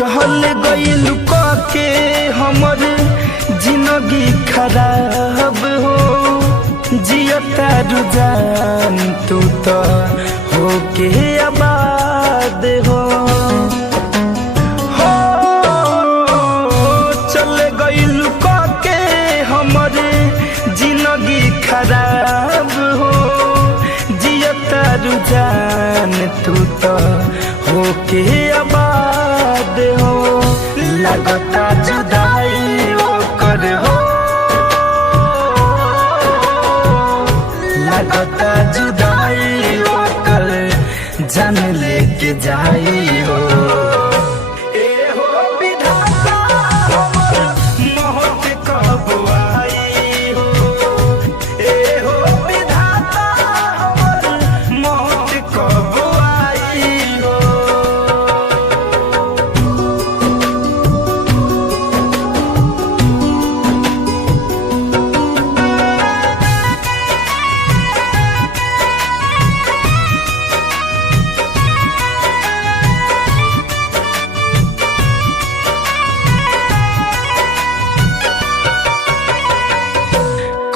चहल गइल के हमर जिंदगी खराब हो जियता रुझान तू तो होके आबाद हो चल गइल के हमर जिंदगी खराब हो जियता रुझान तू तो होके आबाद हो लगता जुदाई ओकर हो लगता जुदाई ओकर जान लेके जाई हो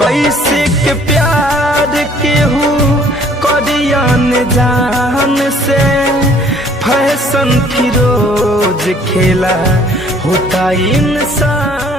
कैसे के प्यार केहू करियन जान से फैशन फिरोज खेला होता इंसान।